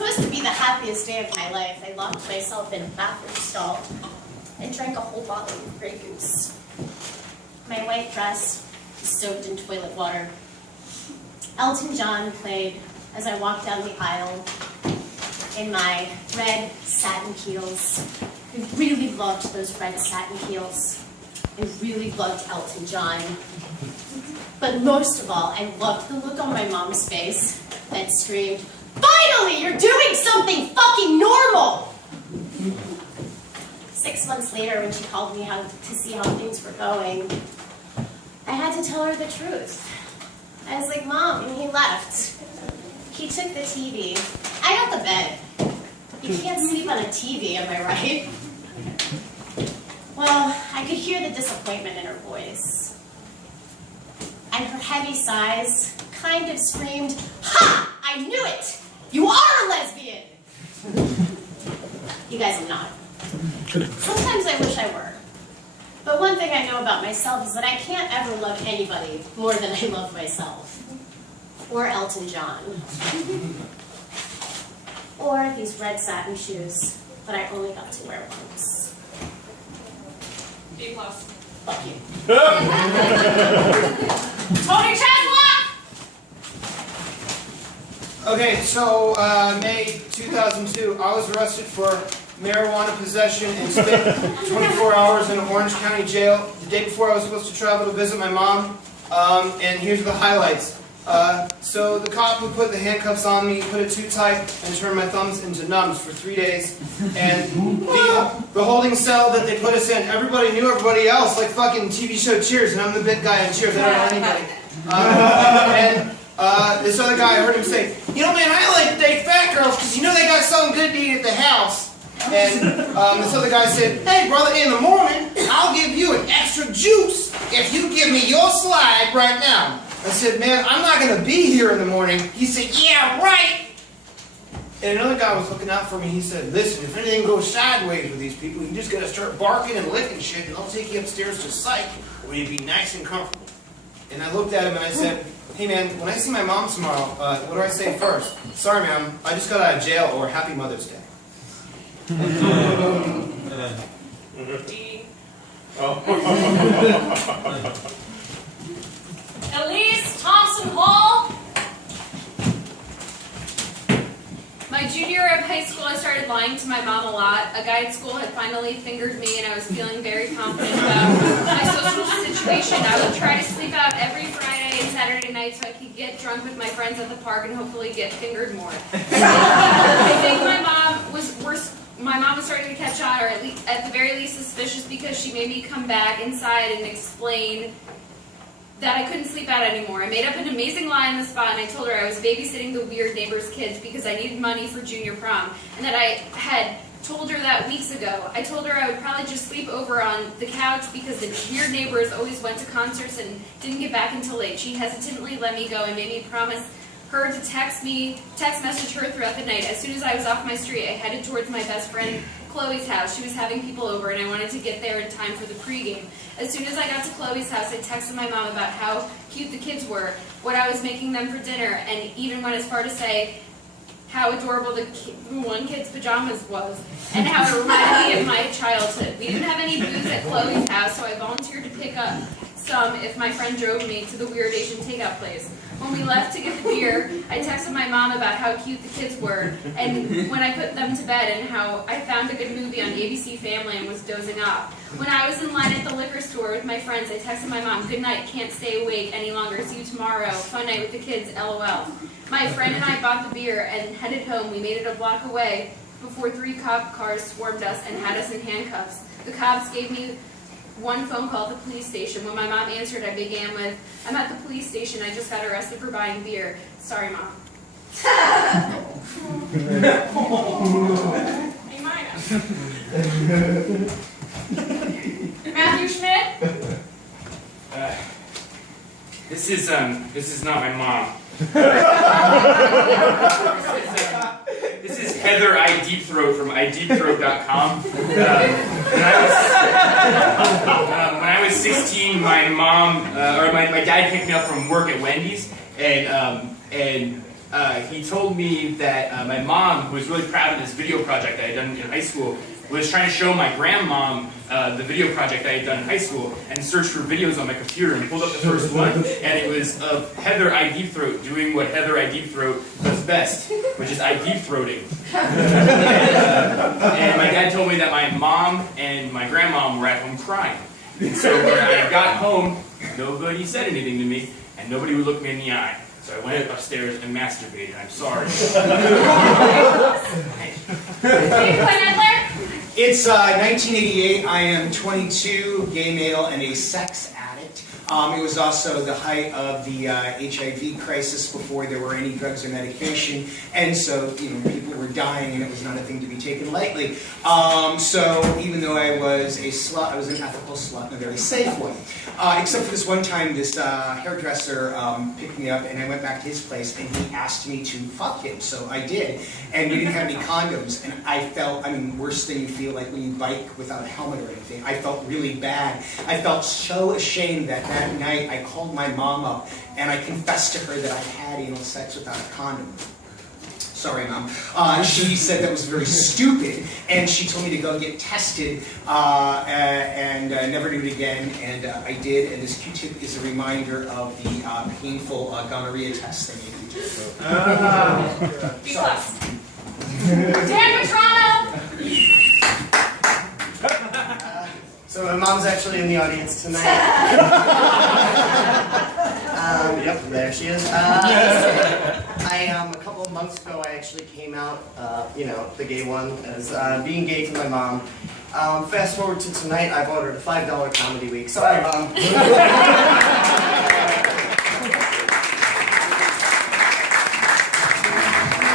supposed to be the happiest day of my life, I locked myself in a bathroom stall and drank a whole bottle of Grey Goose. My white dress was soaked in toilet water. Elton John played as I walked down the aisle in my red satin heels. I really loved those red satin heels. I really loved Elton John. But most of all, I loved the look on my mom's face that screamed, "Finally, you're doing something fucking normal!" 6 months later, when she called me to see how things were going, I had to tell her the truth. I was like, "Mom," and he left. He took the TV. I got the bed. You can't sleep on a TV, am I right? Well, I could hear the disappointment in her voice. And her heavy sighs kind of screamed, "Ha! I knew it! You are a lesbian!" You guys are not. Sometimes I wish I were. But one thing I know about myself is that I can't ever love anybody more than I love myself. Or Elton John. Or these red satin shoes that I only got to wear once. B+. Fuck you. Tony Chadlock! Okay, so May 2002, I was arrested for marijuana possession and spent 24 hours in an Orange County jail the day before I was supposed to travel to visit my mom. And here's the highlights. So the cop who put the handcuffs on me put it too tight and turned my thumbs into numbs for 3 days. And the holding cell that they put us in, everybody knew everybody else, like fucking TV show Cheers, and I'm the big guy on Cheers, I don't know anybody. And this other guy, I heard him say, "You know, man, I like to date fat girls because you know they got something good to eat at the house." And this other guy said, "Hey, brother, in the morning, I'll give you an extra juice if you give me your slide right now." I said, "Man, I'm not going to be here in the morning." He said, "Yeah, right." And another guy was looking out for me. He said, "Listen, if anything goes sideways with these people, you just got to start barking and licking shit, and I'll take you upstairs to psych where you be nice and comfortable." And I looked at him and I said, "Hey, man, when I see my mom tomorrow, what do I say first? Sorry, ma'am, I just got out of jail," or "Happy Mother's Day." D. Oh. Elise Thompson Hall. My junior year of high school, I started lying to my mom a lot. A guy at school had finally fingered me, and I was feeling very confident about my social situation. I would try to sleep out every Friday and Saturday night so I could get drunk with my friends at the park and hopefully get fingered more. I think my mom was starting to catch on, or at the very least suspicious, because she made me come back inside and explain that I couldn't sleep out anymore. I made up an amazing lie on the spot, and I told her I was babysitting the weird neighbor's kids because I needed money for junior prom, and that I had told her that weeks ago. I told her I would probably just sleep over on the couch because the weird neighbors always went to concerts and didn't get back until late. She hesitantly let me go and made me promise her to text message her throughout the night. As soon as I was off my street, I headed towards my best friend Chloe's house. She was having people over, and I wanted to get there in time for the pregame. As soon as I got to Chloe's house, I texted my mom about how cute the kids were, what I was making them for dinner, and even went as far to say how adorable the one kid's pajamas was, and how it reminded me of my childhood. We didn't have any booze at Chloe's house, so I volunteered to pick up some if my friend drove me to the weird Asian takeout place. When we left to get the beer, I texted my mom about how cute the kids were, and when I put them to bed, and how I found a good movie on ABC Family and was dozing off. When I was in line at the liquor store with my friends, I texted my mom, "Good night, can't stay awake any longer, see you tomorrow, fun night with the kids, LOL." My friend and I bought the beer and headed home. We made it a block away before 3 cop cars swarmed us and had us in handcuffs. The cops gave me one phone call at the police station. When my mom answered, I began with, "I'm at the police station. I just got arrested for buying beer. Sorry, Mom." Matthew Schmidt. This is not my mom. This is Heather I Deep Throat from iDeepThroat.com. When I was 16, my mom, my dad picked me up from work at Wendy's, and he told me that my mom, who was really proud of this video project I had done in high school, was trying to show my grandmom the video project I had done in high school, and searched for videos on my computer and pulled up the first one, and it was of Heather I Deep Throat doing what Heather I Deep Throat does best, which is I deep throating. And my dad told me that my mom and my grandmom were at home crying. And so when I got home, nobody said anything to me, and nobody would look me in the eye. So I went upstairs and masturbated. I'm sorry. It's 1988. I am 22, gay male, and a sex addict. It was also the height of the HIV crisis before there were any drugs or medication, and so people were dying, and it was not a thing to be taken lightly. So even though I was a slut, I was an ethical slut in a very safe way. Except for this one time, this hairdresser picked me up, and I went back to his place, and he asked me to fuck him, so I did. And we didn't have any condoms, and I felt, worst thing you feel like when you bike without a helmet or anything. I felt really bad. I felt so ashamed that night I called my mom up, and I confessed to her that I had anal sex without a condom. Sorry, Mom. She said that was very stupid, and she told me to go get tested and never do it again, and I did, and this Q-tip is a reminder of the painful gonorrhea test they made me do. B+. Dan Petrano! So my mom's actually in the audience tonight. Yep, there she is. A couple of months ago, I actually came out, the gay one, as being gay to my mom. Fast forward to tonight, I've ordered a $5 comedy week. Sorry, Mom.